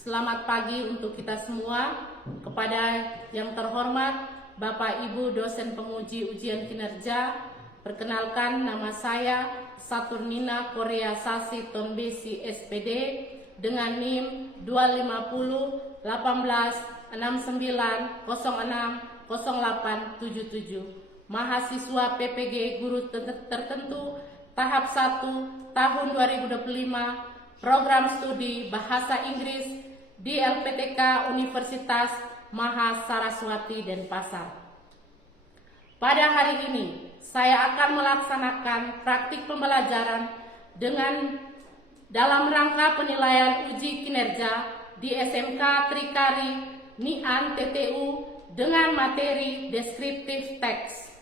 Selamat pagi untuk kita semua. Kepada yang terhormat Bapak Ibu dosen penguji ujian kinerja, perkenalkan nama saya Saturnina Korea Sasi Tonbesi SPD dengan NIM 250 18 69 06 0877. Mahasiswa PPG Guru Tertentu tahap 1 tahun 2025 Program Studi Bahasa Inggris di LPTK Universitas Maha Saraswati Denpasar. Pada hari ini, saya akan melaksanakan praktik pembelajaran dalam rangka penilaian uji kinerja di SMK Trikari Nian TTU dengan materi deskriptif teks.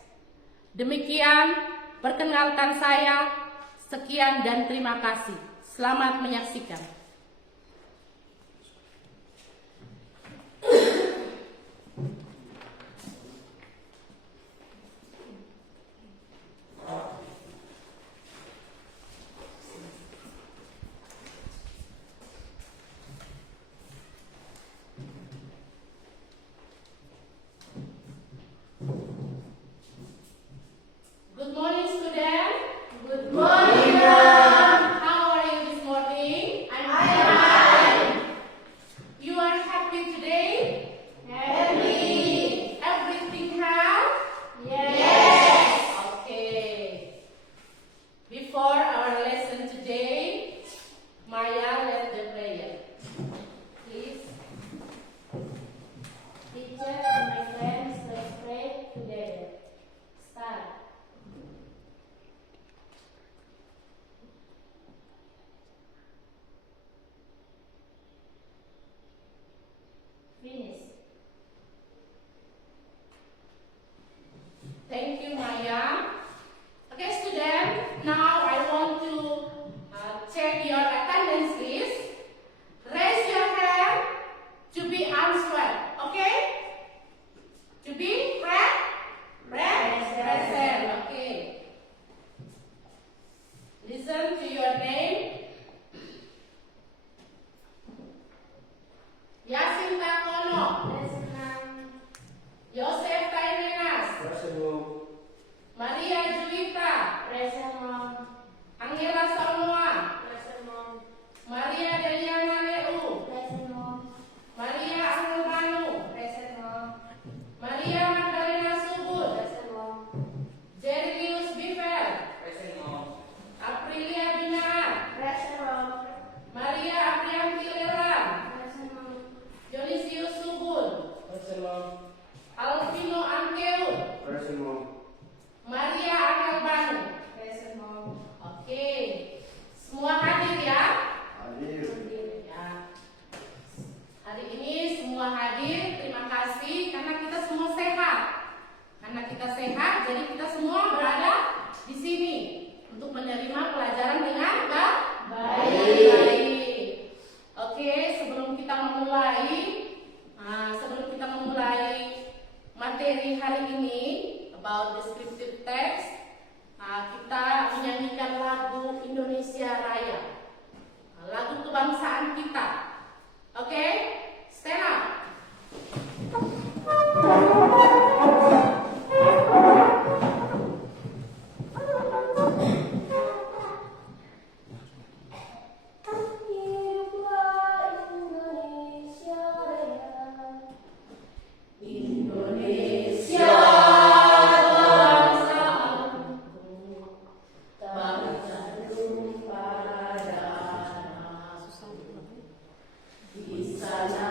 Demikian, perkenalkan saya. Sekian dan terima kasih. Selamat menyaksikan. Good morning, student. Good morning, ma'am. How are you this morning? I'm fine. You are happy today? Happy. Everything well? Yes. Okay. Before our lesson today, Maya led the prayer. Please. Teacher and my friends, let's pray together. Start. Finish. Thank you, Maya. Okay, student. Now I want to check your attendance list. Raise your hand to be answered. Okay? To be present. Okay. Listen to your name. Yasin Takono. Yosef Taimenas. Maria Juwita. Angela Samoa. Maria Deliana Leu. Maria Angelbanu. Maria Magdalena Subud. Jerigius Bivel. Aprilia Binar. Maria Aprianti Leran. Dionisius Subud. Alvino Ankeu. Maria Angelbanu. Oke. Semua hadir ya? Ya. Hari ini semua hadir. Terima kasih karena kita semua sehat. Karena kita sehat, jadi kita semua berada di sini untuk menerima pelajaran dengan baik. Oke, sebelum kita memulai materi hari ini about descriptive text, kita menyanyikan lagu Indonesia Raya, lagu kebangsaan kita. Oke, stand up. Indonesia bangsa pada di sana.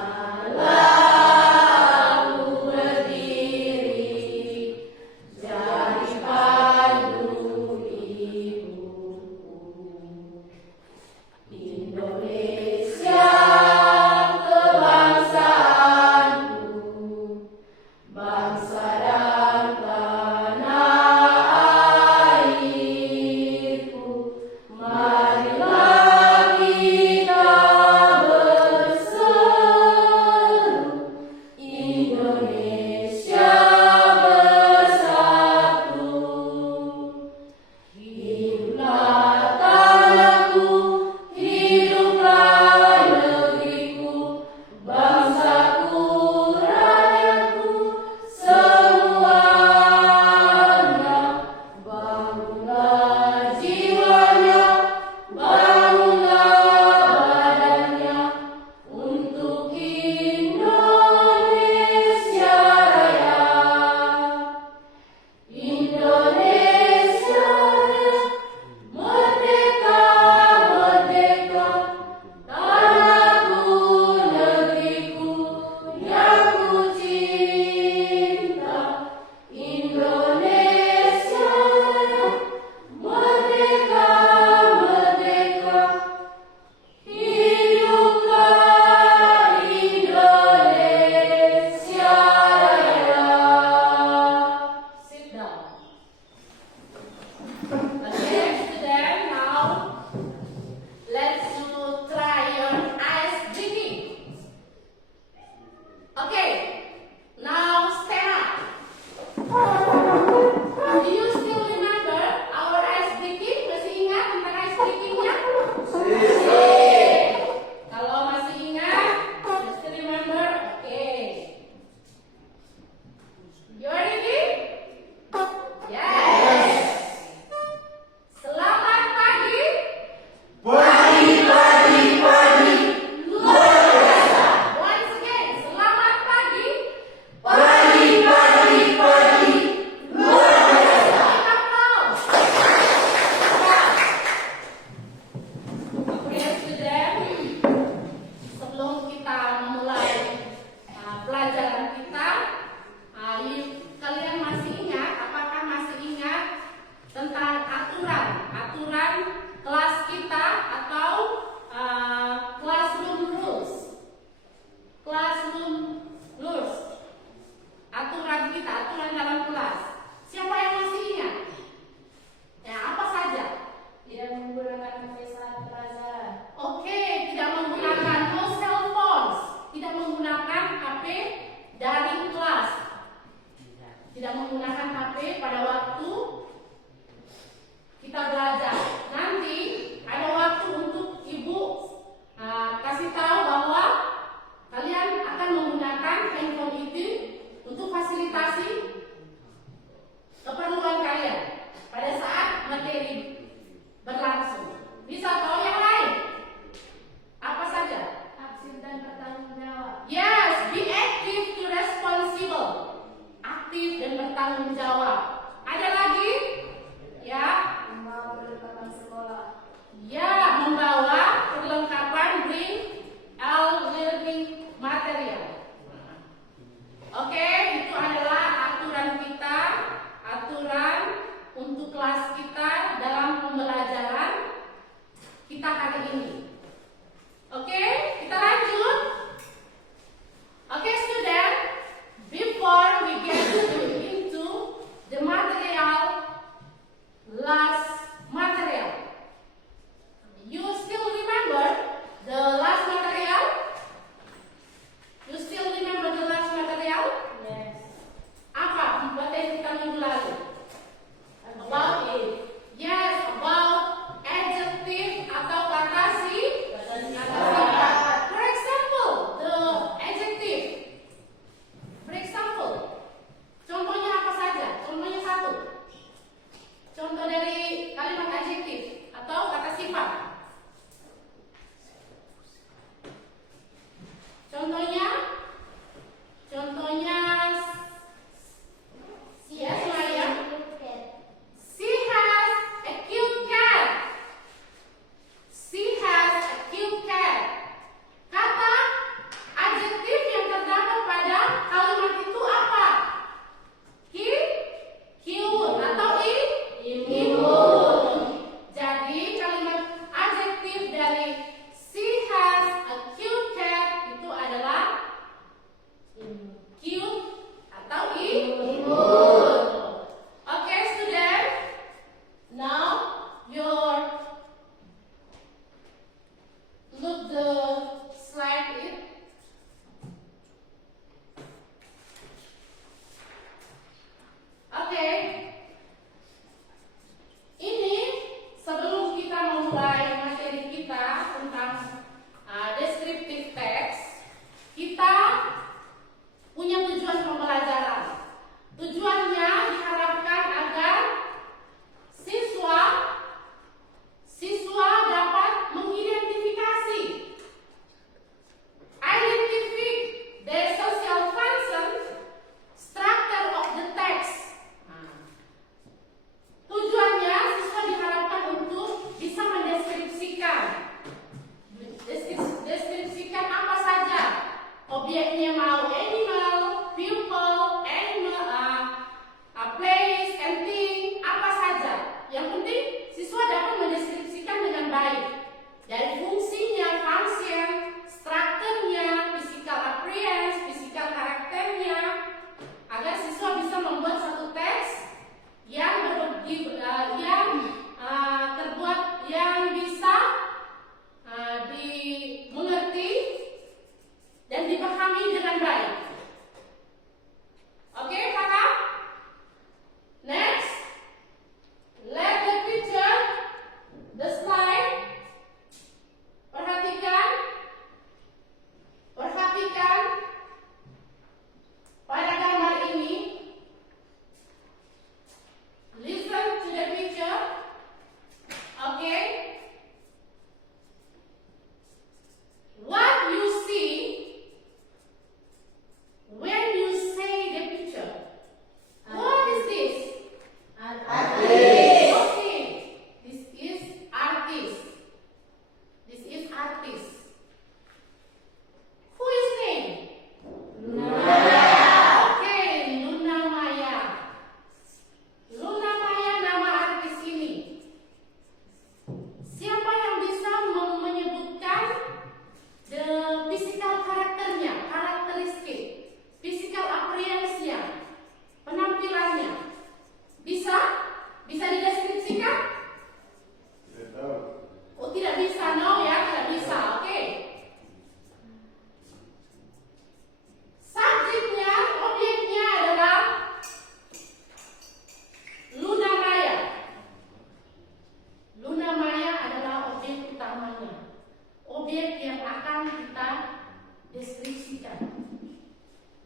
deskripsikan.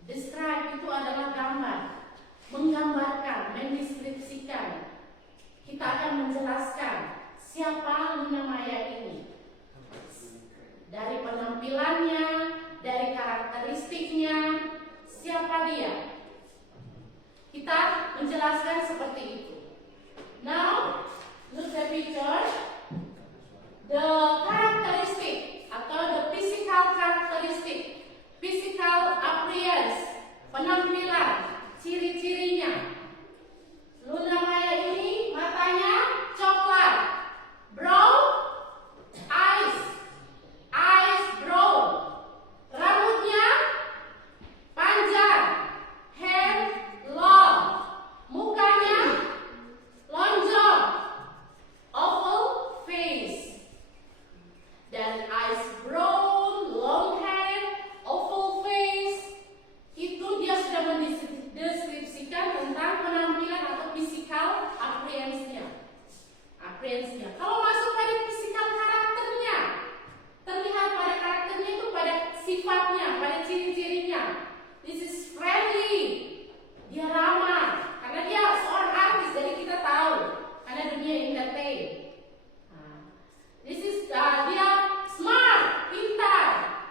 Describe itu adalah gambar, menggambarkan, mendeskripsikan. Kita akan menjelaskan siapa Luna Maya ini. Dari penampilannya, dari karakteristiknya, siapa dia. Kita menjelaskan seperti itu. Now, look at the picture. The characteristic atau the physical characteristic, physical appearance, penampilan, ciri-cirinya. Luna Maya ini matanya coklat, brown, eyes brown, rambutnya panjang, hair long, mukanya lonjong, oval face. Dan eyes brown, long hair, oval face, itu dia sudah mendeskripsikan tentang penampilan atau physical appearance-nya. Kalau masuk pada physical karakternya, terlihat pada karakternya itu pada sifatnya, pada ciri-cirinya. This is friendly, dia ramah, karena dia seorang artis, jadi kita tahu, karena dunia entertain. This is dia smart, pintar,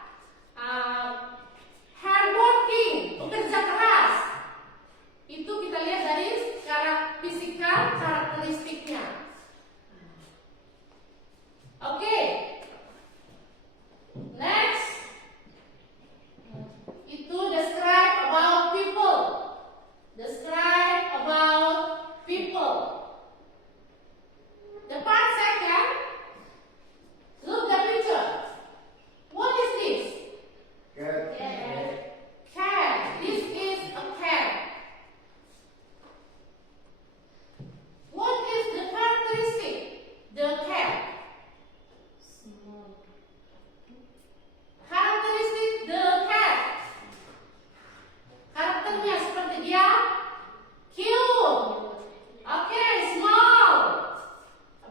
hardworking, bekerja keras. Itu kita lihat dari physical karakteristiknya. Oke. Next, itu describe about people. Describe about people. The part second, look the picture. What is this? Cat. Cat. This is a cat. What is the characteristic? The cat. Karakteristik the cat. Karakternya seperti dia cute, okay, small,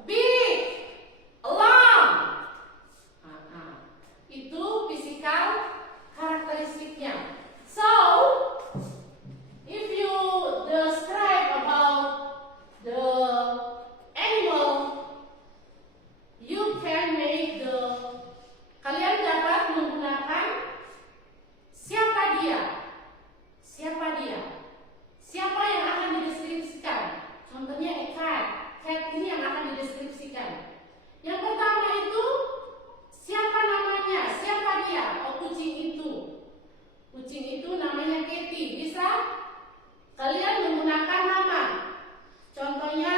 big, long. Itu physical karakteristiknya. So, if you describe about the animal, you can make kalian dapat menggunakan siapa dia, siapa yang akan dideskripsikan. Contohnya cat ini yang akan dideskripsikan. Yang pertama itu siapa namanya, siapa dia. Kucing itu namanya Katie. Bisa kalian menggunakan nama. Contohnya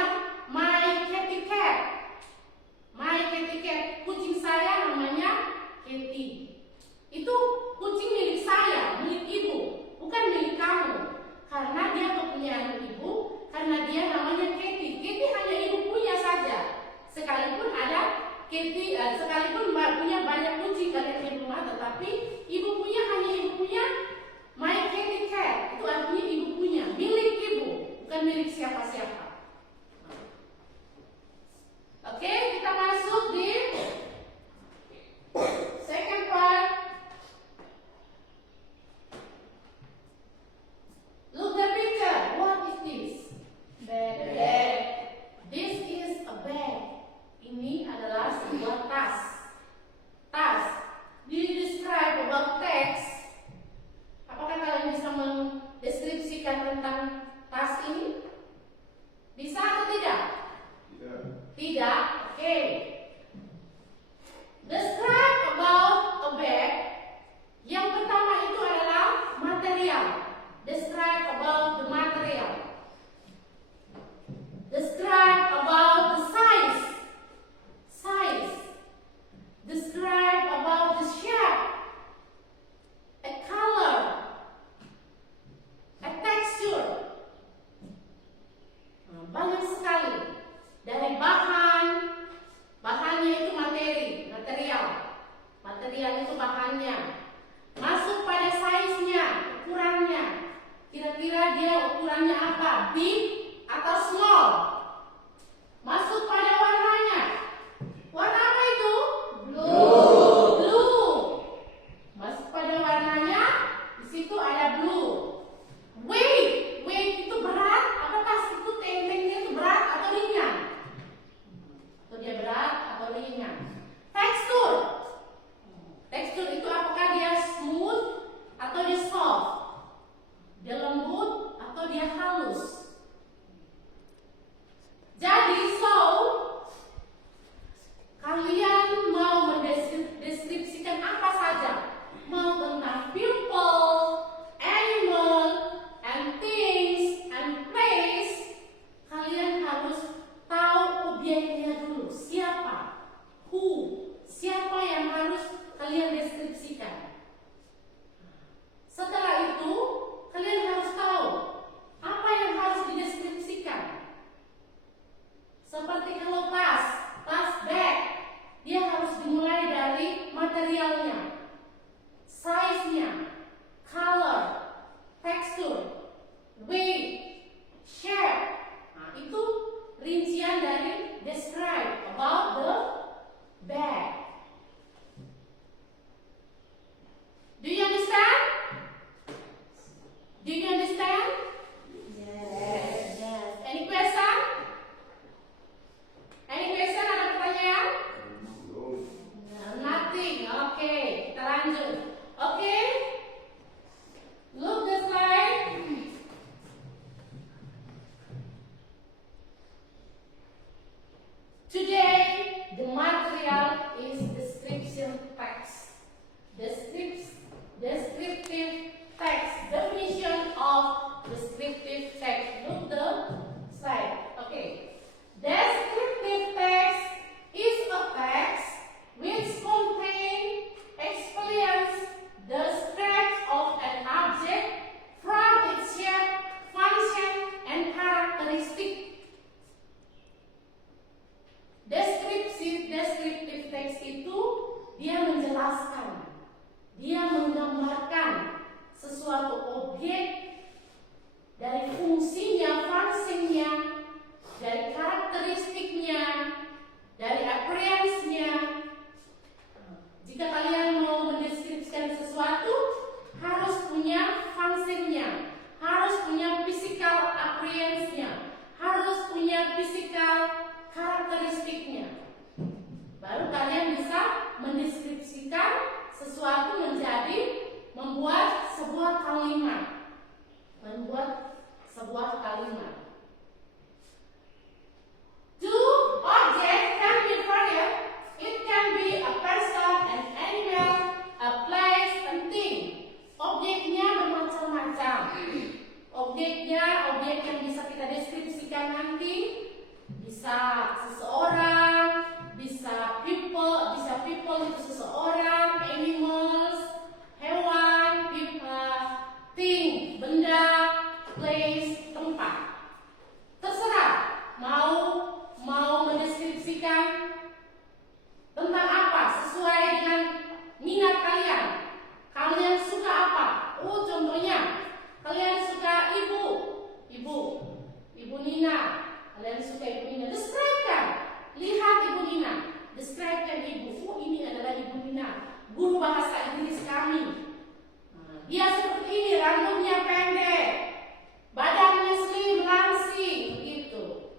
my kitty cat. Kucing saya namanya Katie. Itu kucing milik saya, milik ibu, bukan milik kamu. Karena dia kepunyaan ibu, karena dia namanya Katie. Katie hanya ibu punya saja. Sekalipun Mbak punya banyak kucing kalian di rumah, tetapi ibu punya hanya ibu punya my kitty cat. Itu artinya ibu punya, milik ibu, bukan milik siapa-siapa. Oke, kita masuk di second part. Look the picture. What is this? Bag. This is a bag. Ini adalah sebuah tas. Do you describe about text? Apakah kalian bisa mendeskripsikan tentang tas ini? Bisa atau tidak? Tidak. Oke. Describe about a bag. Yang pertama itu adalah material. Describe about the material. Describe about the size. Describe about the shape, a color, a texture. Banyak sekali. Dari bahannya itu material itu bahannya. Masuk pada size-nya, ukurannya. Kira-kira dia ukurannya apa? Big atau small? Masuk pada warnanya. Warna apa itu? Blue. Masuk pada sebuah kalimat. Two objects can be varied. It can be a person, an animal, a place, and thing. Objeknya bermacam-macam. Objeknya objek yang bisa kita deskripsikan nanti. Bisa seseorang, bisa people itu seseorang, animals, hewan, thing, benda, place, tempat. Terserah mau mendeskripsikan tentang apa sesuai dengan minat kalian. Kalian suka apa? Contohnya kalian suka ibu Nina. Kalian suka ibu Nina, describe-kan. Lihat ibu Nina, describe-kan ibu. Ini adalah ibu Nina, guru bahasa Inggris kami. Dia seperti ini, rambutnya pendek, badannya slim, langsing, begitu.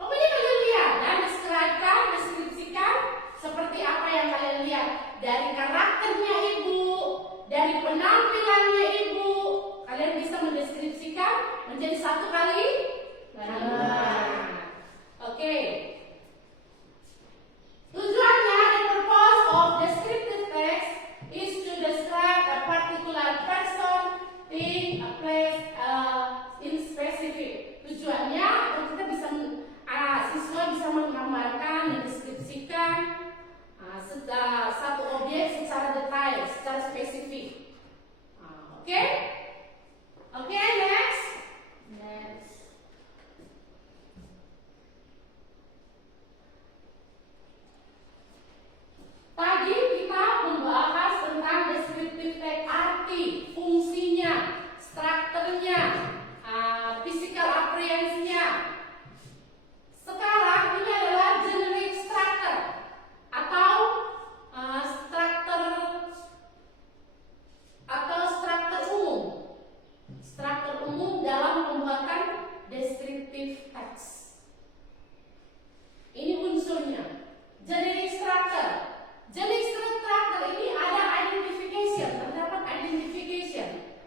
Pokoknya kalian lihat dan describe-kan, deskripsikan seperti apa yang kalian lihat. Dari karakternya ibu, dari penampilannya ibu, kalian bisa mendeskripsikan menjadi satu kali. Oke. Tujuannya, the purpose of descriptive text is to describe a particular person, thing, a place, in specific. Tujuannya kita bisa siswa bisa menggambarkan, mendeskripsikan satu objek secara detail, secara spesifik. Oke? Oke, next. Tadi kita membahas tentang descriptive text, arti, fungsinya, strukturnya, physical appearance-nya. Sekarang ini adalah generic structure atau struktur umum. Struktur umum dalam pembuatan descriptive text. Ini unsurnya. Generic structure. Generic structure ini ada identification, terdapat identification.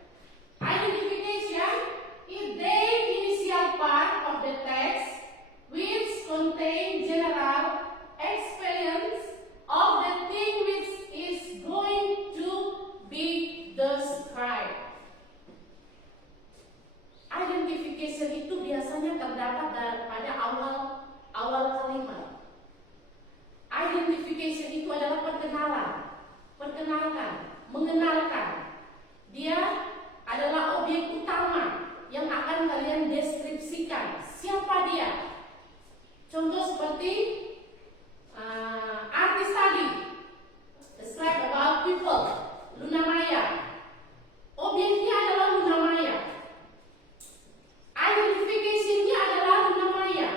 Identification is the initial part of the text which contain general experience of the thing which is going to be described. Identification itu biasanya terdapat pada awal kalimat. Identification itu adalah mengenalkan. Dia adalah objek utama yang akan kalian deskripsikan. Siapa dia? Contoh seperti artis tadi, describe about people, Luna Maya. Objeknya adalah Luna Maya. Identification-nya adalah Luna Maya.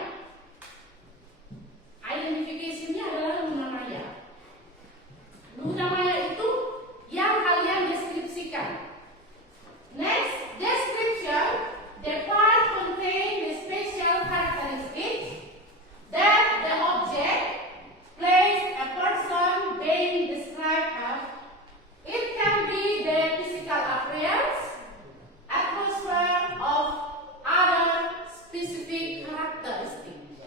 Identification-nya adalah Luna Maya. Luna Maya itu yang kalian deskripsikan. Next, description. The part contain the special characteristics that the object, place, a person being described as. It can be the physical appearance, atmosphere of other specific characteristics.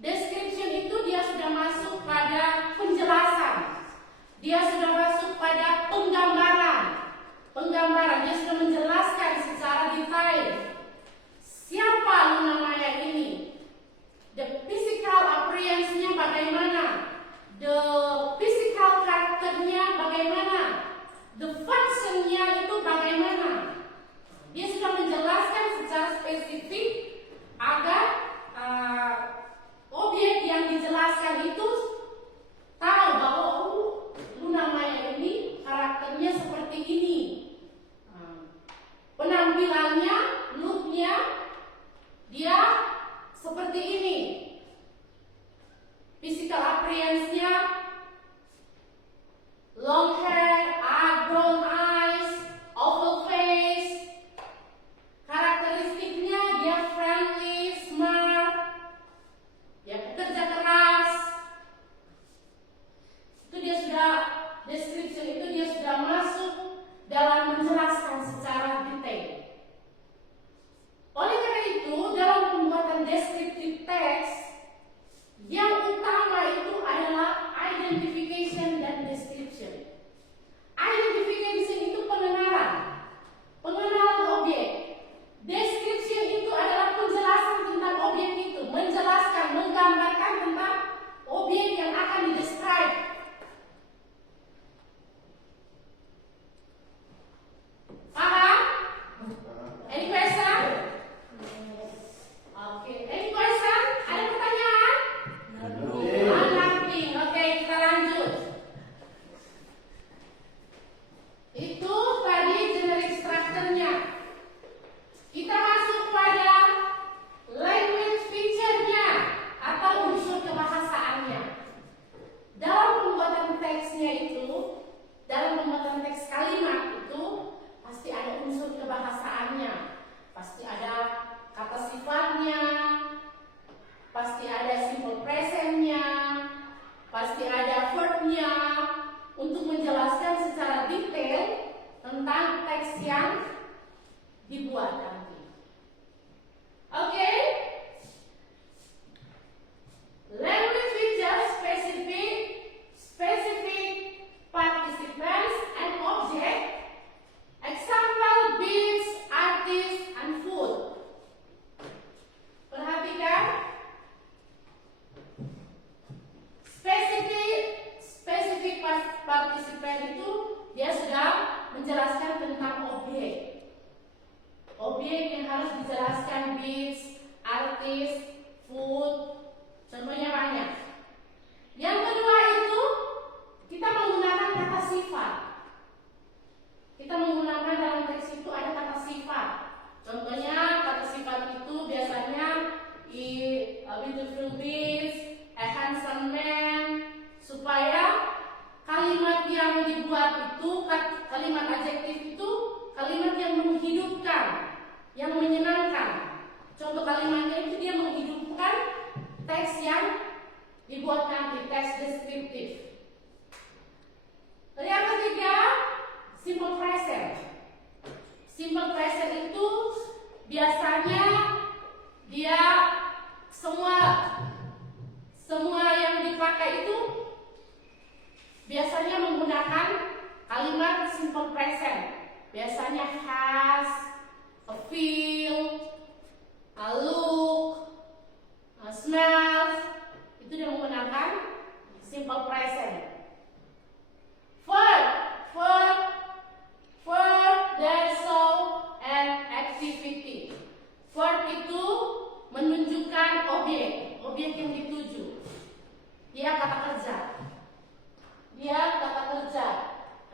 Description itu dia sudah masuk pada penjelasan. Dia sudah masuk pada penggambaran. Dia sudah menjelaskan secara detail siapa Luna Maya ini. The physical appearance-nya bagaimana? The physical karakternya bagaimana? The function-nya itu bagaimana? Dia sudah menjelaskan secara spesifik agar objek yang dijelaskan itu tahu bahwa Luna Maya ini karakternya seperti ini. Penampilannya, look-nya, dia seperti ini. Physical appearance-nya, long hair, brown eyes, oval face. Karakteristiknya dia friendly, smart, dia pekerja keras. Itu dia sudah, description itu dia sudah masuk dalam menjelaskan secara detail. tentang teks yang dibuat nanti. Oke? Language features specific participants and object. Example, beats, artists, and food. Perhatikan. Spesifik participant itu dia sudah menjelaskan tentang objek. Objek yang harus dijelaskan, beats, artis, food, contohnya banyak. Yang kedua itu kita menggunakan kata sifat. Kita menggunakan dalam teks itu ada kata sifat. Contohnya kata sifat itu biasanya a beautiful beast, a handsome man, supaya kalimat yang dibuat itu, kalimat adjektif itu kalimat yang menghidupkan, yang menyenangkan. Contoh kalimatnya itu dia menghidupkan teks yang dibuat nanti, teks deskriptif. Yang ketiga, simple present. Simple present itu biasanya dia semua yang dipakai itu biasanya menggunakan kalimat simple present. Biasanya has, a feel, a look, a smells, itu dia menggunakan simple present. Verb, there, so, and activity. Verb itu menunjukkan objek yang dituju. Dia kata kerja.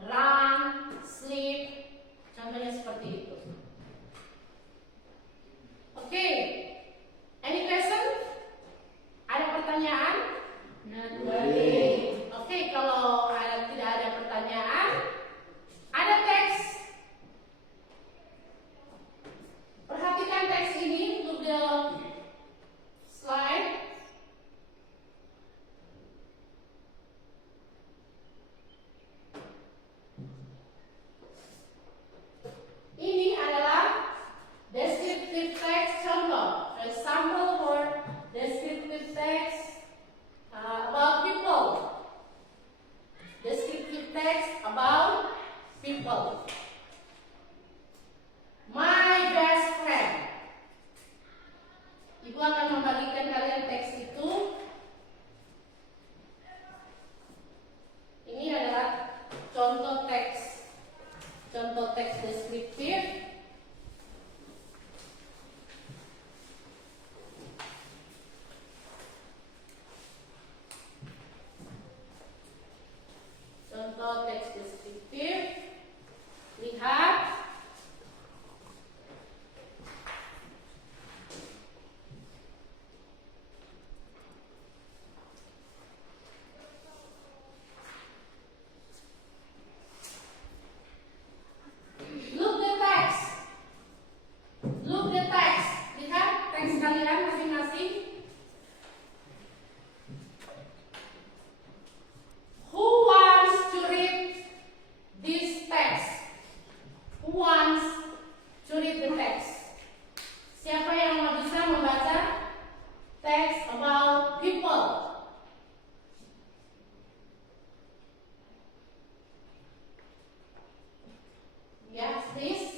Run, sleep, contohnya seperti itu. Oke. Any question? Ada pertanyaan? Oke, kalau tidak ada pertanyaan, ada teks. Perhatikan teks ini untuk the slide. Ini adalah descriptive text contoh. Example word, descriptive text about people. Descriptive text about people. My best friend. Ibu akan membagikan kalian teks itu. Ini adalah contoh teks deskriptif. Contoh teks deskriptif. Lihat. Look the text. Lihat teks kalian masing-masing. Who wants to read this text? Who wants to read the text? Siapa yang mau bisa membaca teks about people? Yes, please.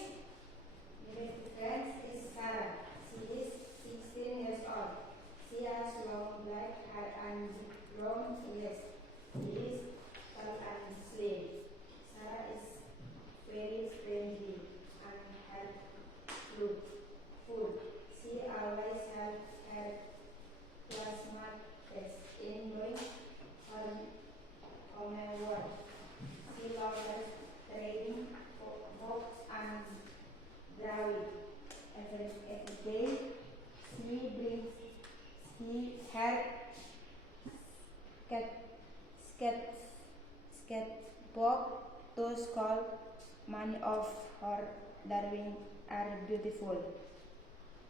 Skateboard, those called many of her Darwin are beautiful.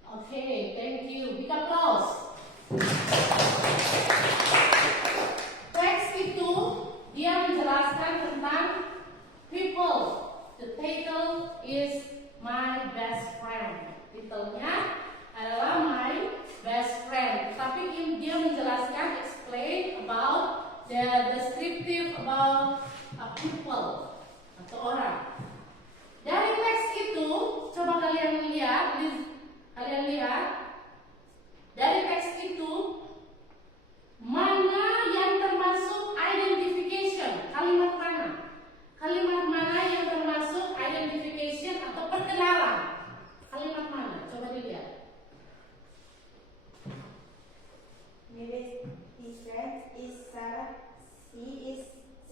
Okay, thank you. Big applause. Teks itu dia menjelaskan tentang people, the title is my best friend. Titelnya adalah my best friend. Tapi dia menjelaskan, explain about the descriptive about a people atau orang. Dari teks itu, coba kalian lihat, dari teks itu mana yang termasuk identification? Kalimat mana? Kalimat mana yang termasuk identification atau perkenalan? Kalimat mana? Coba dilihat. My best friend is Sarah. She is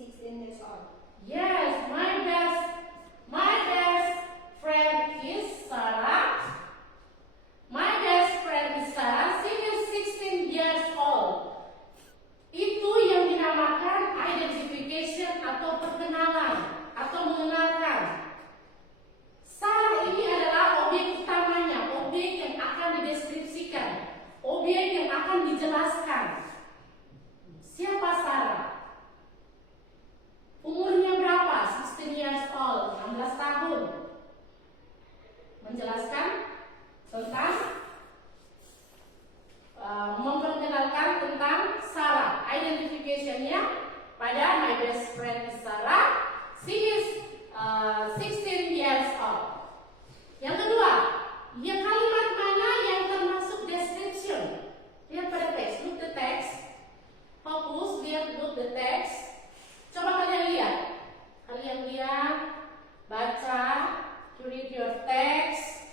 16 years old. Yes, my best friend is Sarah. My best friend is Sarah. She is 16 years old. Itu yang dinamakan identification atau perkenalan atau mengenalkan. Sarah ini adalah objek utamanya, objek yang akan dideskripsikan, objek yang akan dijelaskan. Siapa Sarah? Umurnya berapa? 16 years old, 16 tahun. Menjelaskan tentang memperkenalkan tentang Sarah. Identification-nya pada my best friend is Sarah. She is 16 years old. Yang kedua, ya kalimat mana yang termasuk description? Lihat pada teks, look the text. Fokus, lihat, look the text. Coba kalian lihat. Baca, to read your text.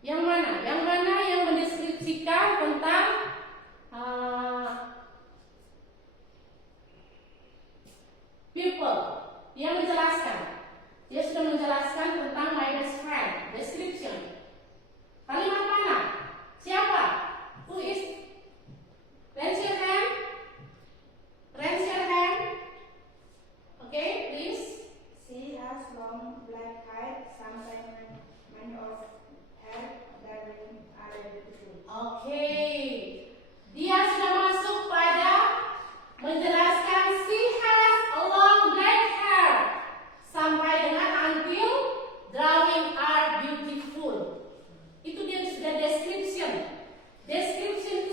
Yang mana? Yang mana yang mendeskripsikan tentang people? Yang menjelaskan. Dia sudah menjelaskan tentang my best friend. Description. Kalimat mana? Siapa? Who is? Raise your hand. Raise your hand. Okay, please. She has long black hair. Sometimes many of her darling are beautiful. Okay. Dia sudah masuk pada menjelaskan she has a long black hair sampai dengan until drawing are beautiful. Itu dia sudah description. Description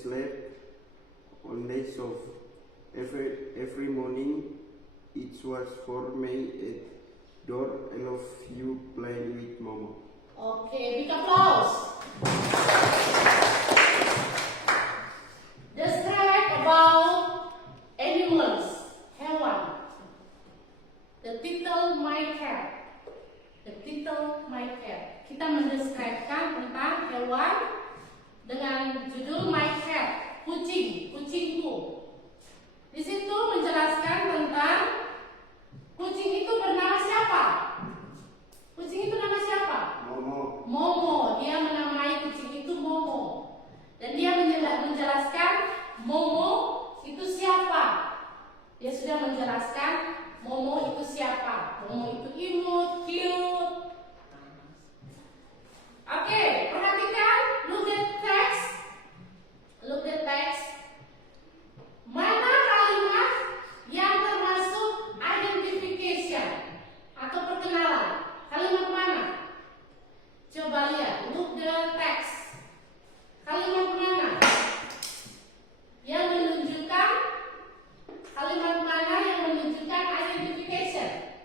slept on the sofa. Every morning it was for me at door. I love you playing with Momo. Okay, big applause. Describe about animals, hewan. The title My Cat. The title My Cat. Kita mendeskripsikan tentang hewan dengan judul My Cat, kucing, kucingku. Di situ menjelaskan tentang kucing itu bernama siapa? Kucing itu nama siapa? Momo. Momo. Dia menamai kucing itu Momo. Dan dia menjelaskan Momo itu siapa. Dia sudah menjelaskan Momo itu siapa. Momo itu imut, cute. Oke, perhatikan. Look at text. Look at text. Mana kalimat yang termasuk identification atau perkenalan? Kalimat mana? Coba lihat, look the text. Kalimat mana yang menunjukkan identification?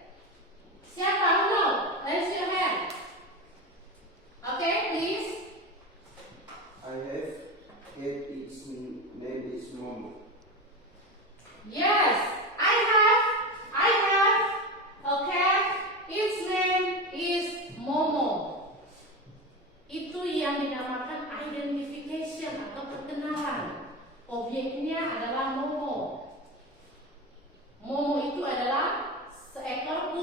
Siapa? No, raise your hand. Okay, please. I have cat. Its name is Momo. Yes, I have a cat. Its name is Momo. Itu yang dinamakan identification atau perkenalan. Objeknya adalah Momo. Momo itu adalah seekor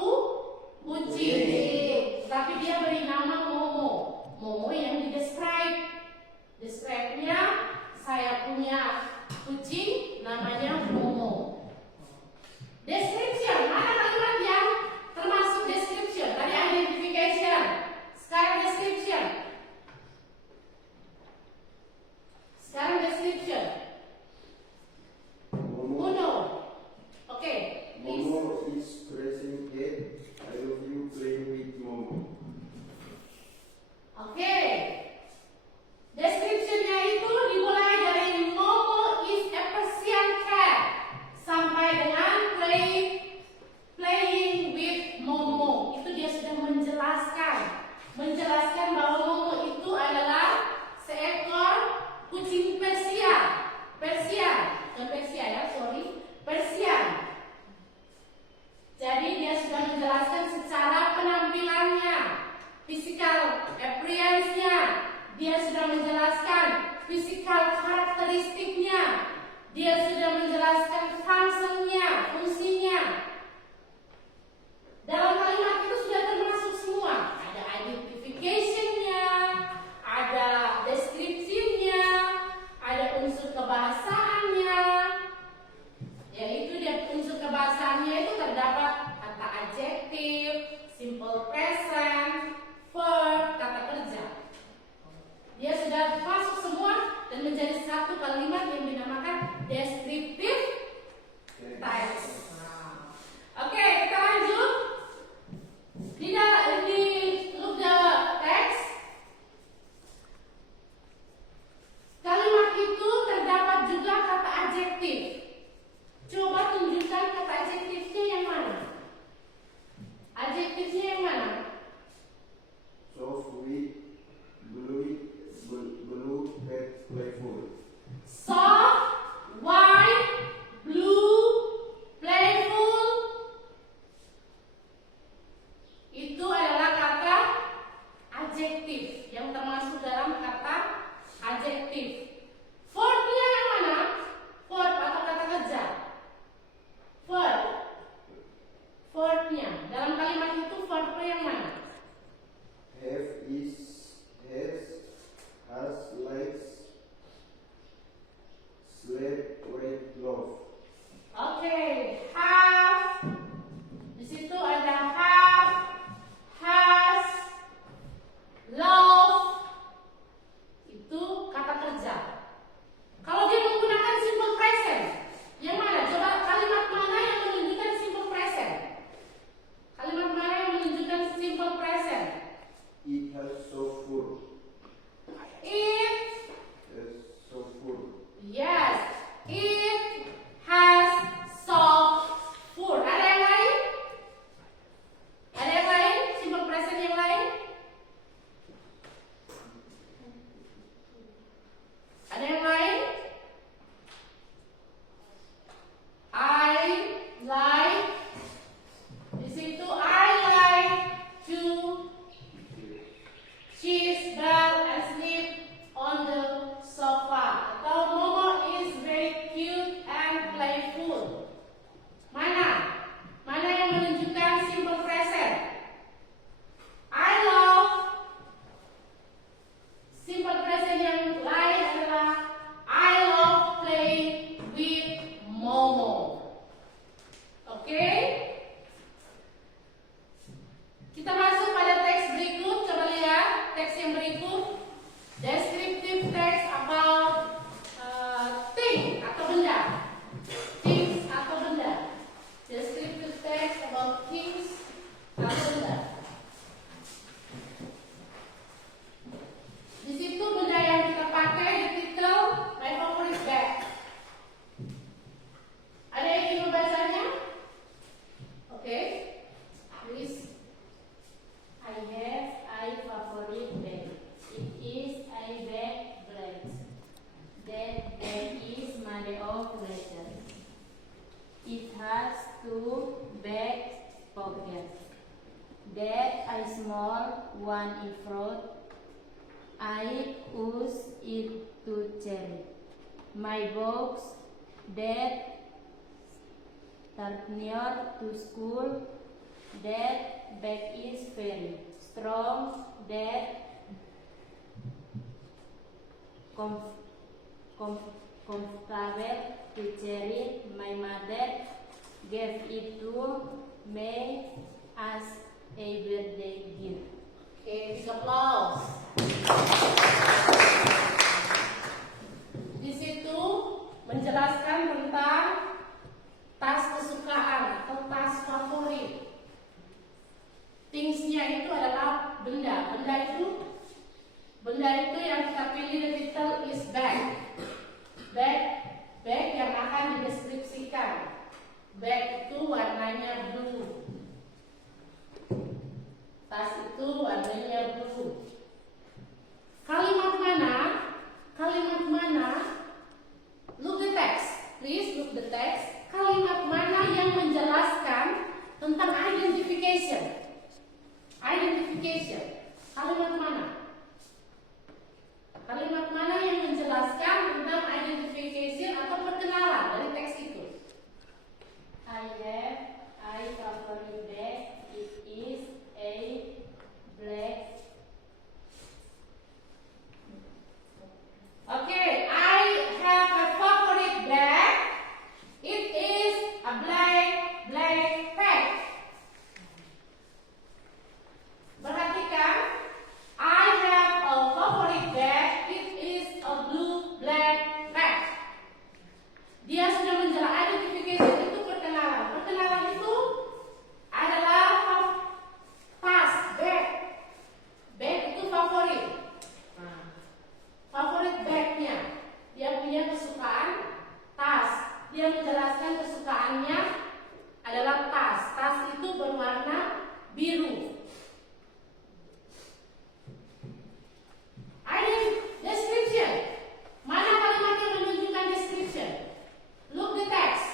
kucing. Tapi dia beri nama Momo. Momo yang didescribe. Describe-nya, saya punya kucing namanya Momo. Description, mana kalimat yang termasuk description? Tadi identification. Sekarang description. Momo. Uno. Okay, please. Momo is dressing cat. I love you playing with Momo. Okay. Description-nya itu dimulai dari Momo is a Persian cat sampai dengan playing with Momo. Itu dia sudah menjelaskan bahwa Momo itu adalah seekor kucing Persia. Persian. Jadi dia sudah menjelaskan secara penampilannya, physical appearance-nya. Dia sudah menjelaskan physical karakteristiknya. Dia sudah menjelaskan fungsinya. Dalam kalimat itu sudah termasuk semua. Ada identification-nya, ada deskripsinya, ada unsur kebahasaannya. Yaitu dia unsur kebahasaannya itu terdapat kata adjektif, simple present, verb, kata kerja. Dia sudah masuk semua dan menjadi satu kalimat yang dinamakan descriptive text. Oke, kita lanjut. Look the text. Kalimat itu terdapat juga kata adjektif. Coba tunjukkan kata adjektifnya yang mana? Adjektifnya yang mana? Soft, sweet, blue, pet, playful. That bag is made of leather. It has 2 back pockets. That a small one in front. I use it to carry my box. That start near to school. That bag is very strong. That comfortable to carry. My mother gave it to me as a birthday gift. Okay, big applause. Di situ menjelaskan tentang tas kesukaan atau tas favorit. Things-nya itu adalah benda. Benda itu yang kita pilih, the title is bag. Bag yang akan dideskripsikan. Bag itu warnanya blue. Tas itu warnanya blue. Kalimat mana? Look the text. Please look the text. Kalimat mana yang menjelaskan tentang identification? Kalimat mana? Kalimat mana yang menjelaskan tentang identification atau perkenalan dari teks itu? I favorite bag. It is a black. Okay, I have a favorite bag. It is a black bag. Perhatikan, I have a favorite bag. It is a blue black bag. Dia sudah menjelaskan identification itu perkenalan. Perkenalan itu adalah tas, bag. Bag itu favorit. Favorit bagnya. Dia punya kesukaan tas. Dia menjelaskan kesukaannya adalah tas. Tas itu berwarna biru. Description. Mana kalimat yang menunjukkan description? Look the text.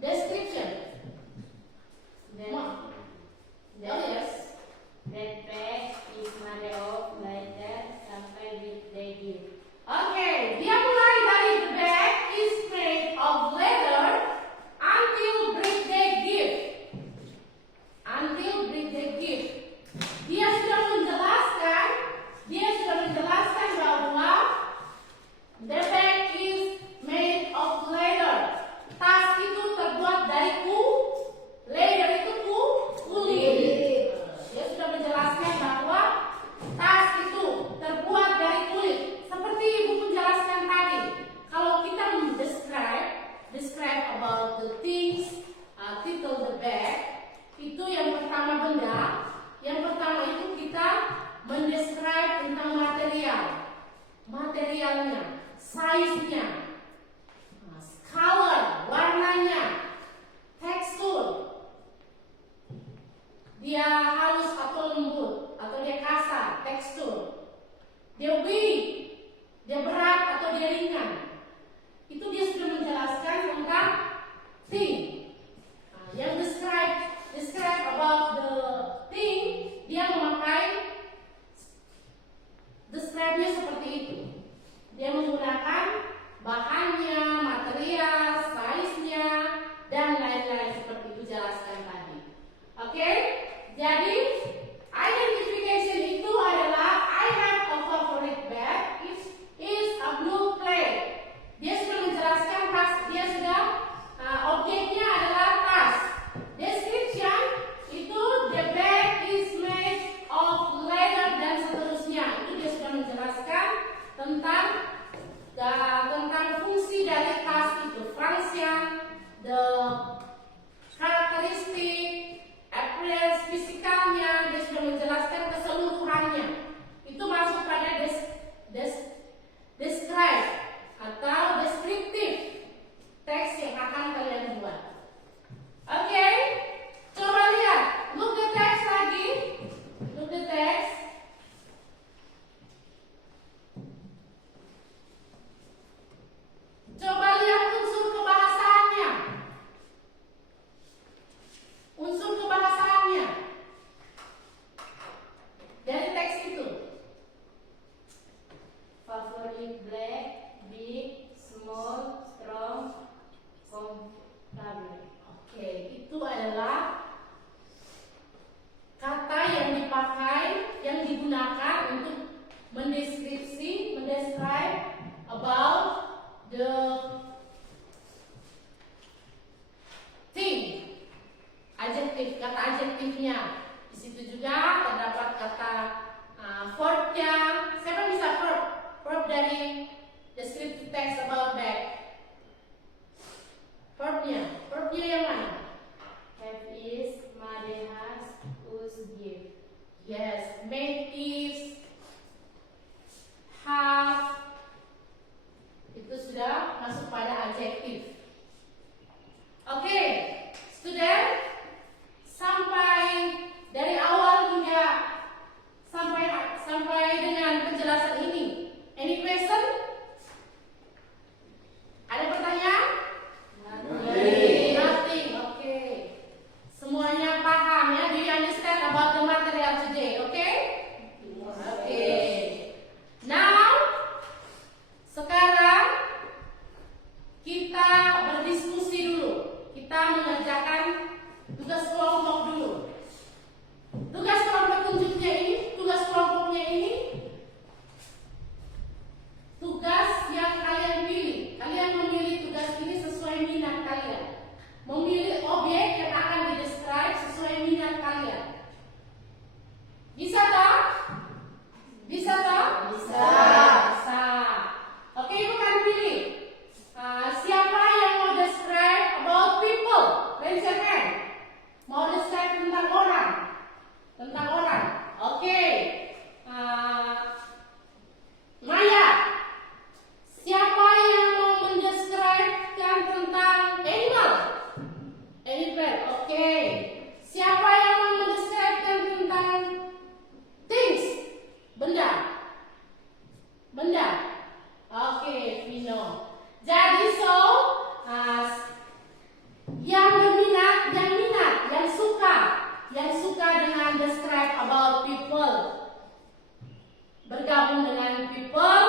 Description. Yes. That bag is made of leather sampai birthday gift. Okay, dia mulai dari the bag is made of leather until birthday gift. Dia sudah menjelaskan bahwa the bag is made of leather. Tas itu terbuat dari leather itu kulit. Dia sudah menjelaskan bahwa tas itu terbuat dari kulit. Seperti ibu menjelaskan tadi, kalau kita describe about the things, title the bag, itu yang pertama benda. Yang pertama itu kita mendescribe tentang materialnya, size-nya, color, warnanya, tekstur, dia halus atau lembut, atau dia kasar, tekstur, dia weight, dia berat atau dia ringan. Itu dia sudah menjelaskan tentang thing. Yang describe about the thing, dia memakai describe-nya seperti itu. Dia menggunakan bahannya, material, size-nya, dan lain-lain seperti itu jelaskan tadi. Oke? Jadi identification itu adalah I have a favorite bag. It is a blue plate. Dia sudah menjelaskan tas. Dia sudah objeknya adalah tas. Description itu the bag is made of leather dan seterusnya. Itu dia sudah menjelaskan tentang fungsi dari tas itu, function, the karakteristik, appearance, fisikalnya. Dia sudah menjelaskan keseluruhannya. Itu masuk pada describe atau deskriptif teks yang akan kalian buat. Oke, coba lihat, look the text lagi, look the text. about the thing. Adjektif, kata adjektifnya. Di situ juga terdapat kata verbnya. Siapa bisa verb dari descriptive text about bag? Verbnya yang mana? Have is, made has, was, give. Yes, make is, have. Itu sudah masuk pada adjektif. Oke, student, sampai dari awal hingga sampai dengan penjelasan ini, any question? Ada pertanyaan? Nothing. Okay. Semuanya paham ya? Do you understand about the material today? Okay? Okay. Now, sekarang kita berdiskusi dulu. Kita mengerjakan tugas kelompok dulu. Tugas kelompoknya ini tugas yang kalian pilih. Kalian memilih tugas ini sesuai minat kalian. Memilih objek yang akan didescribe sesuai minat kalian. Bisa toh? Bisa toh? Bisa. Bisa. Oke, ibu kan pilih. Siapa yang mau describe about people? Raise your hand. Mau describe tentang orang? Tentang orang. Oke. Maya. Siapa yang mau mendescribekan tentang animal? Animal. Oke. Siapa yang mau mendescribekan tentang things? Benda. Benda. Oke, Vino. Jadi yang berminat, yang suka dengan describe about people, bergabung dengan people,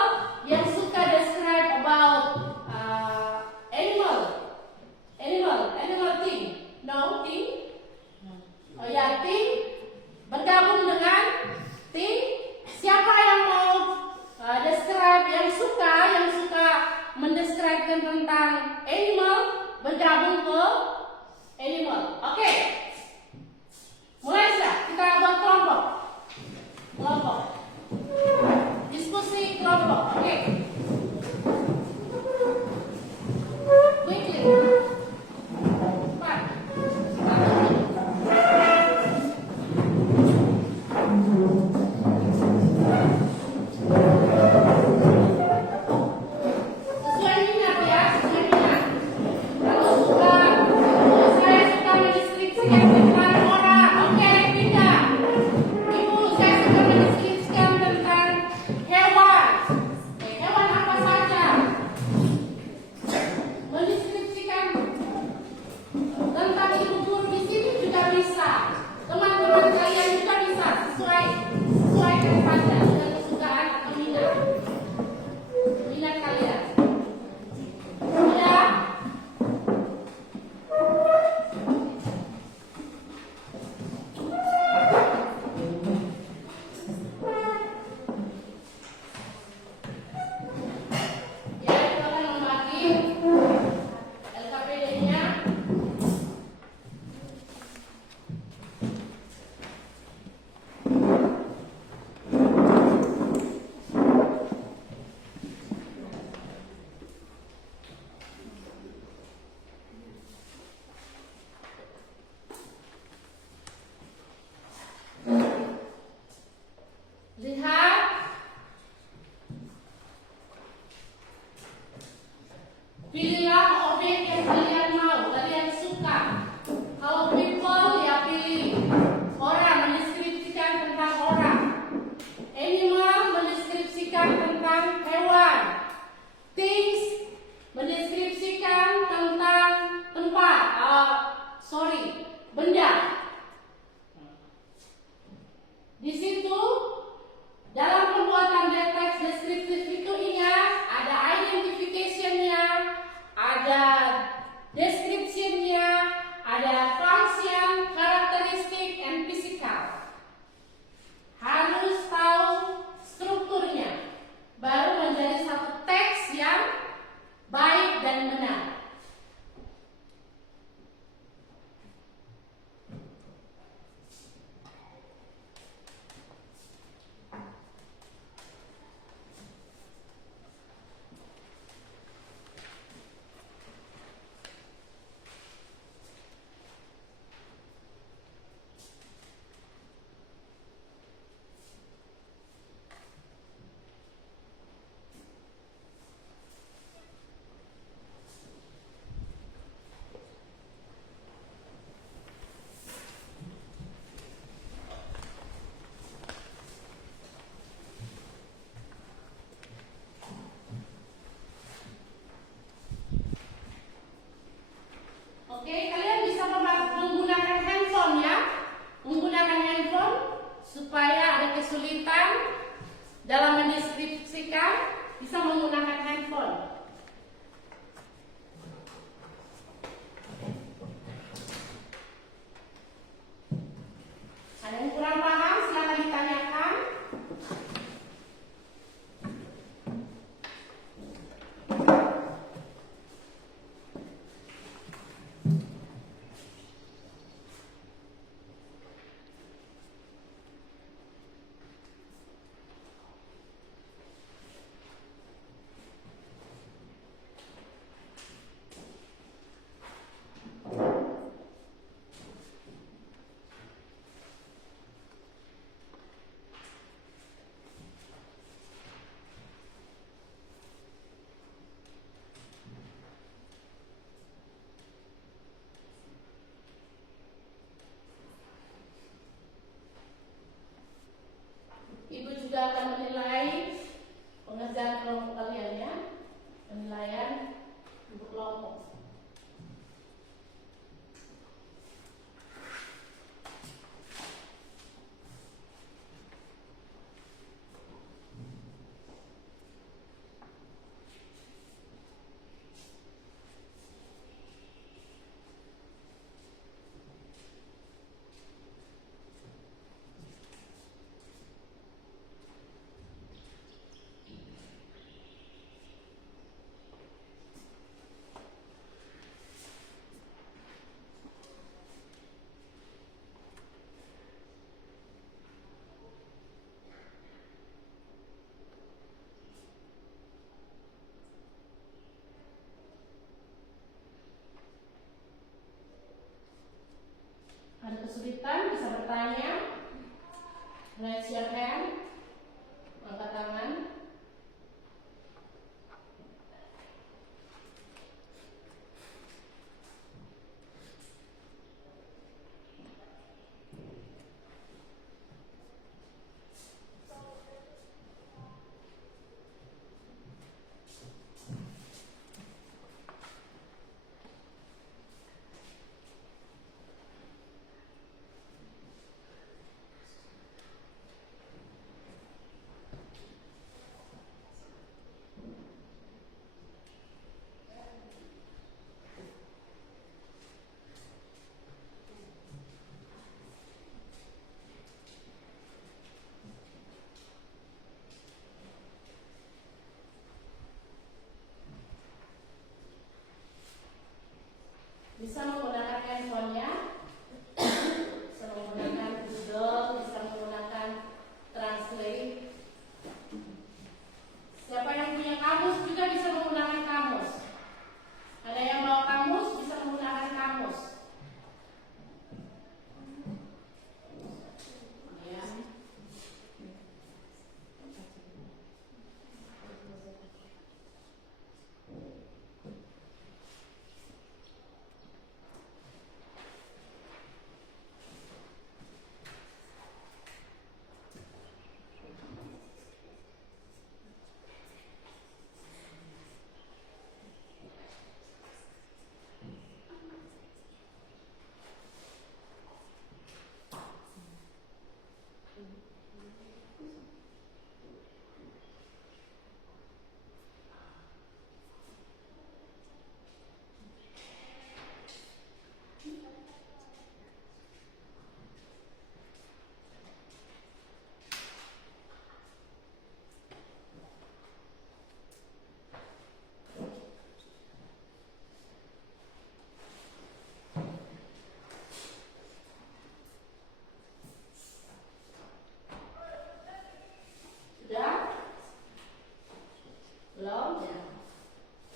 yang suka describe about animal thing, no thing, oh ya thing, bergabung dengan thing. Siapa yang mau describe, yang suka mendescribekan tentang animal, bergabung ke animal. Oke. Mulai sudah, kita buat kelompok. Diskusi kelompok. Oke. Quickly. Cepat. Sesuai minat ya, sesuai minat. Kalau saya suka mendeskripsi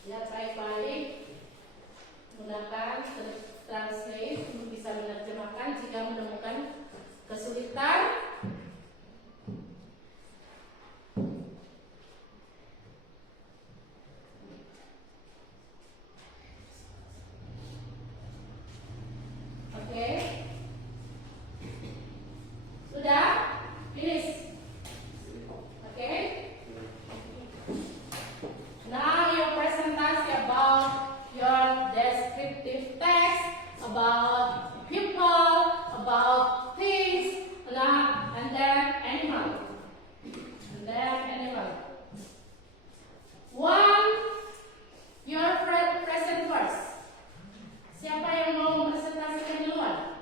Lihat baik-baik, gunakan translate untuk bisa menerjemahkan jika menemukan kesulitan. Oke, sudah finish. Oke. Now your presentation about your descriptive text, about people, about things, and then animal. One, your present first. Siapa yang mau presentasikan duluan?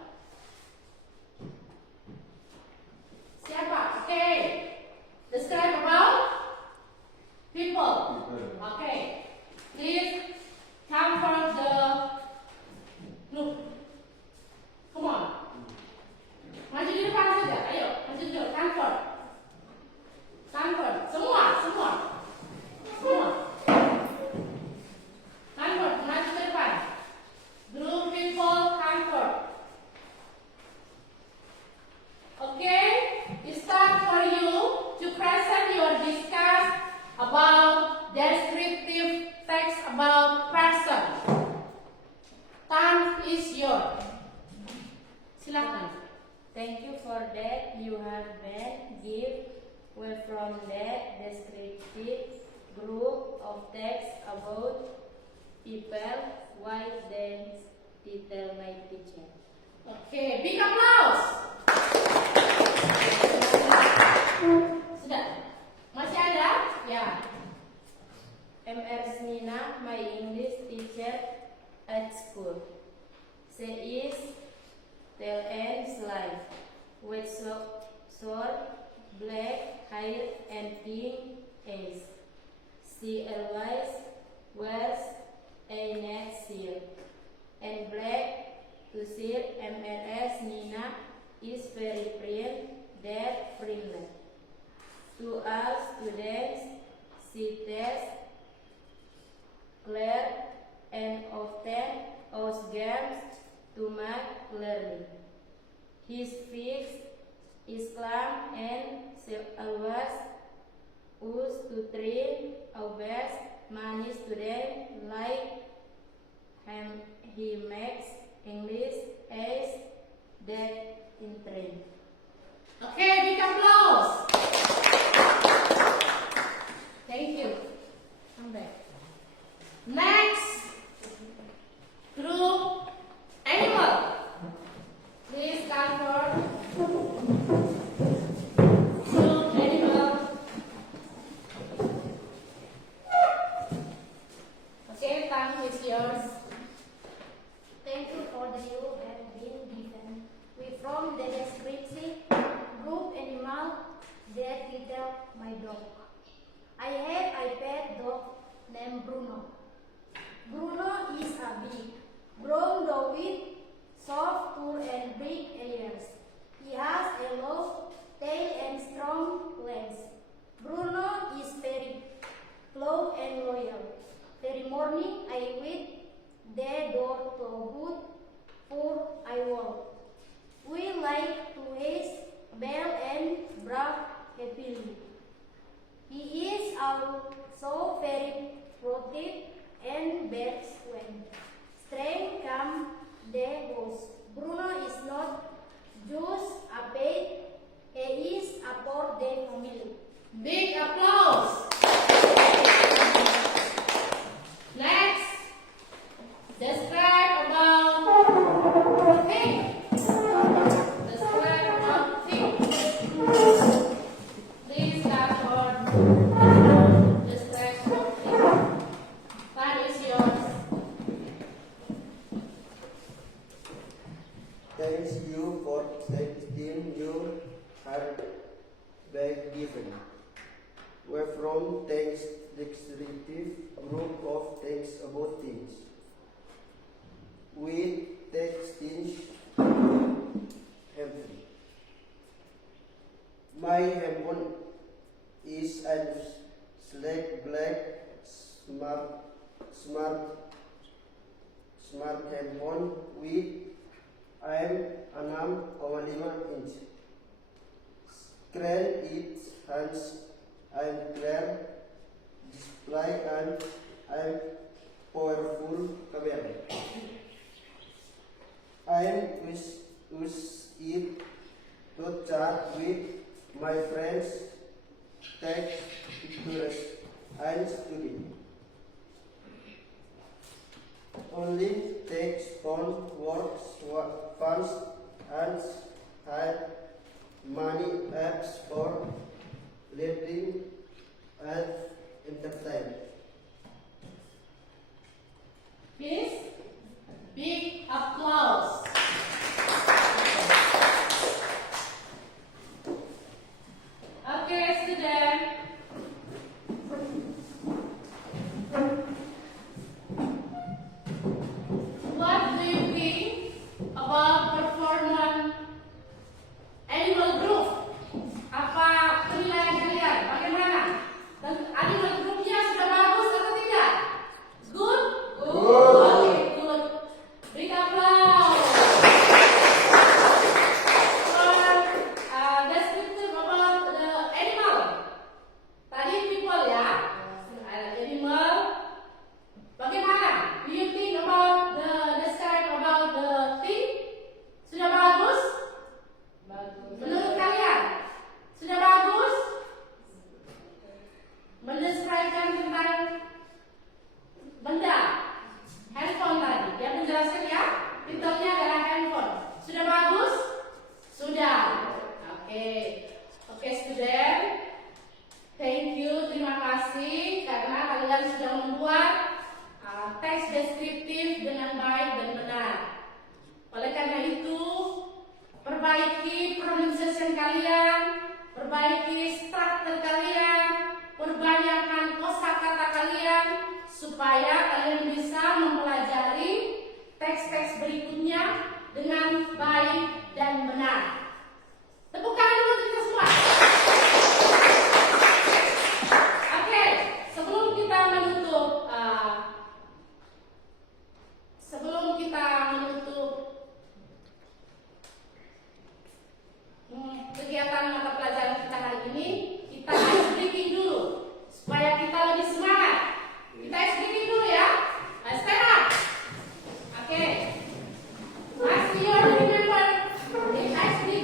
Siapa? Okay. Describe about people. Okay. Please comfort the group. Come on. Maju di depan saja. Ayo, maju dulu. Comfort. Semua. Comfort, maju ke depan. Group people, comfort. Okay, it's time for you to present your discuss about descriptive text about person. Time is yours. Silakan. Thank you for that. You have been give well from that descriptive group of text about people. Why then detail my teacher? Okay, big applause. Sudah? Masih ada? Ya. M.R. Nina, my English teacher at school. She is tall and slim, with short black hair and pink eyes. She always wears a neck shirt and black t-shirt. M.R. Nina is very friendly to all students. She tells clear and often asks girls to make learning. His face is calm and she always used to treat always many students like him. He makes English as that interesting. Okay, big applause. Thank you. Come back. Next, group animal. Please come forward. Group animal. Okay, time is yours. Thank you for the you have been given. We from the description group animal that little my dog. I have a pet dog named Bruno. Bruno is a big, brown dog with soft fur and big ears. He has a long tail and strong legs. Bruno is very close and loyal. Every morning I wait the door to good for I walk. We like to raise bell and bark happily. He is also very protective and best when strength come the house. Bruno is not just a pet, he is a part of the family. Big applause. Next, describe about thing. Describe about thing. Please start for describe about thing. What is yours? Thanks you for texting your heart back given. We're from text descriptive group of texts about things. With texting helpful. My handphone is a sleek black smart handphone with M6,5 inch. Screen it has and clear display and powerful camera. I use it to chat with my friends, text pictures, and study. Only text phone works fast and had many apps for reading and entertainment. Please, big applause. Okay, student. What do you think about performance animal group? Apa penilaian kalian? Bagaimana? Dan animal groupnya sudah bagus atau tidak? Good? Okay, good. Big applause. Descriptive about the animal. Tadi people ya. Animal. Bagaimana? Do you think about the describe about the thing? Sudah bagus? Menurut kalian? Sudah bagus? Mendeskripsikan tentang benda handphone tadi. Dia menjelaskan ya, titelnya adalah handphone. Sudah bagus? Sudah. Oke. Oke, student. Thank you, terima kasih karena kalian sudah membuat teks deskriptif dengan baik dan benar. Oleh karena itu, perbaiki pronunciation kalian, perbaiki struktur kalian, perbanyakkan kosakata kalian supaya kalian bisa mempelajari teks-teks berikutnya dengan baik dan benar. Tepuk tangan dulu kita semua. Oke, sebelum kita menutup kegiatan mata pelajaran kita hari ini, kita ice breaking dulu supaya kita lebih semangat. Kita ice breaking dulu ya. Stand up. Oke. Masih you remember the ice breaking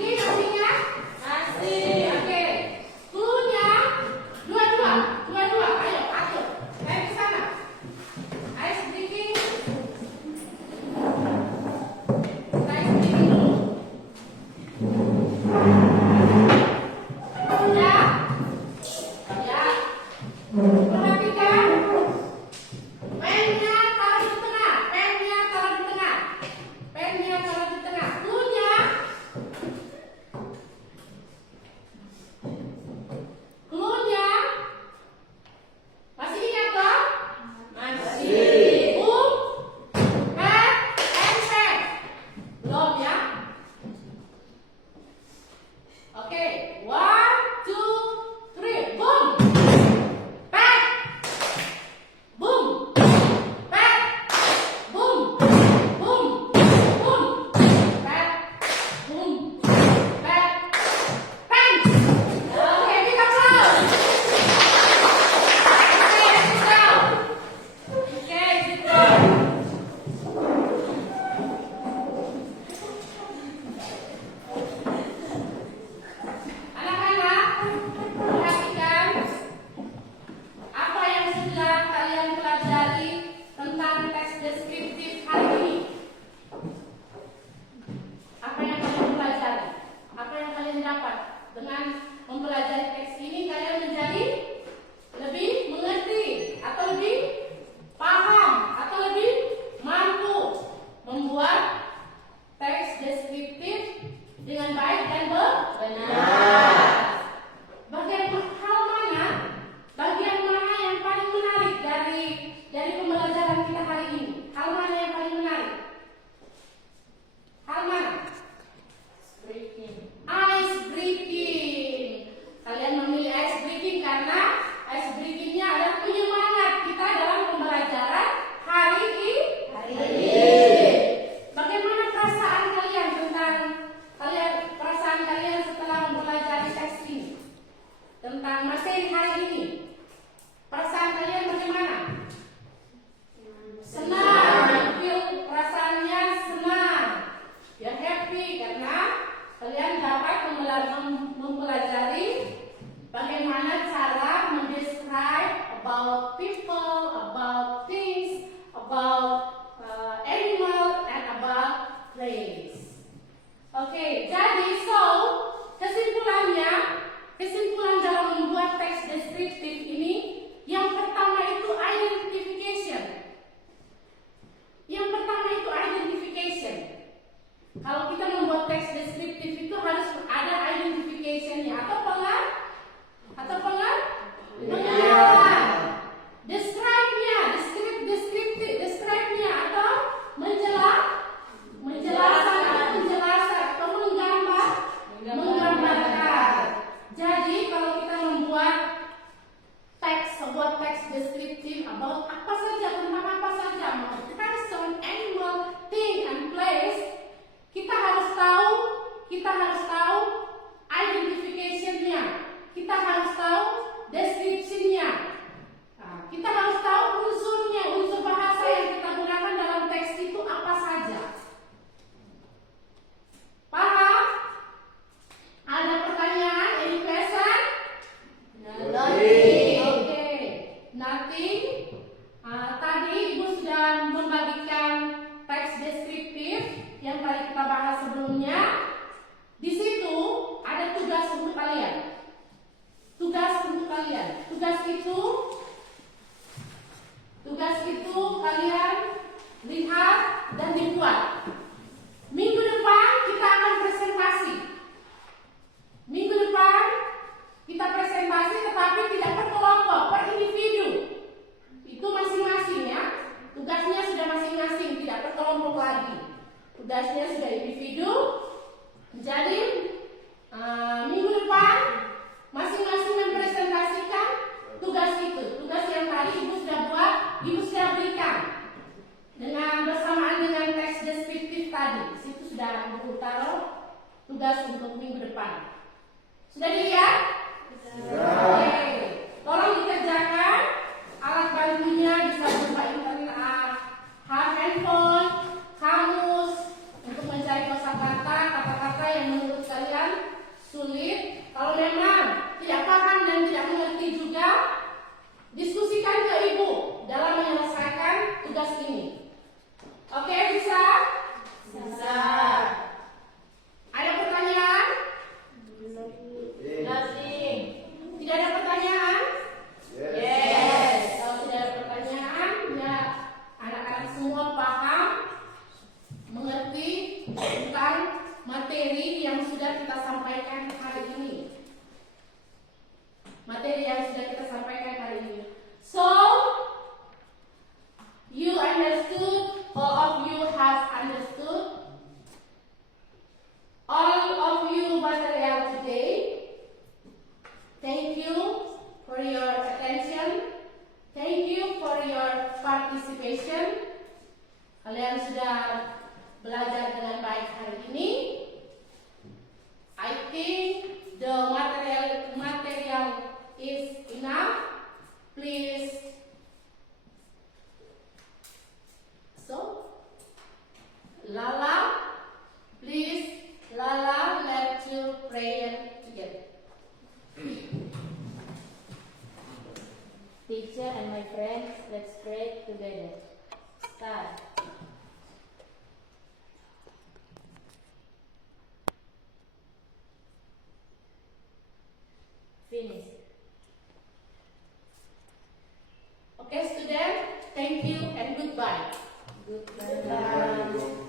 about apa saja, tentang apa saja, mau person, animal, thing, and place, kita harus tahu identification-nya, kita harus tahu description-nya, nah, kita harus tahu unsurnya, unsur bahasa yang kita gunakan dalam teks itu apa saja. Paham? Ada pertanyaan? Any question? Oke, nothing. Tadi Ibu sudah membagikan teks deskriptif yang tadi kita bahas sebelumnya. Di situ ada tugas untuk kalian. Tugas itu kalian lihat dan dibuat. Minggu depan kita akan presentasi. Minggu depan kita presentasi, tetapi tidak per kelompok, per individu. Itu masing-masing ya. Tugasnya sudah masing-masing, tidak per kelompok lagi. Tugasnya sudah individu. Jadi minggu depan masing-masing mempresentasikan tugas itu. Tugas yang tadi Ibu sudah buat, Ibu sudah berikan dengan bersamaan dengan teks deskriptif tadi. Di situ sudah Ibu taruh tugas untuk minggu depan. Sudah dilihat? Oke. Tolong dikerjakan. Alat bantunya bisa berupa internet, handphone, kamus untuk mencari kosakata, kata-kata yang menurut kalian sulit. Kalau memang tidak paham dan tidak mengerti juga, diskusikan ke Ibu dalam menyelesaikan tugas ini. Oke, bisa? Bisa. Ada pertanyaan? Nothing. Tidak ada pertanyaan? Yes. Kalau tidak ada pertanyaan, ya anak-anak semua paham, mengerti tentang materi yang sudah kita sampaikan hari ini. So, you understood, all of you have understood, all of you material today. Thank you for your attention. Thank you for your participation. Kalian sudah belajar dengan baik hari ini. I think the material is enough. Please. So, Lala, please, Lala, let's pray together. Teacher and my friends, let's pray together. Start. Finish. Okay, student, thank you and goodbye. Goodbye.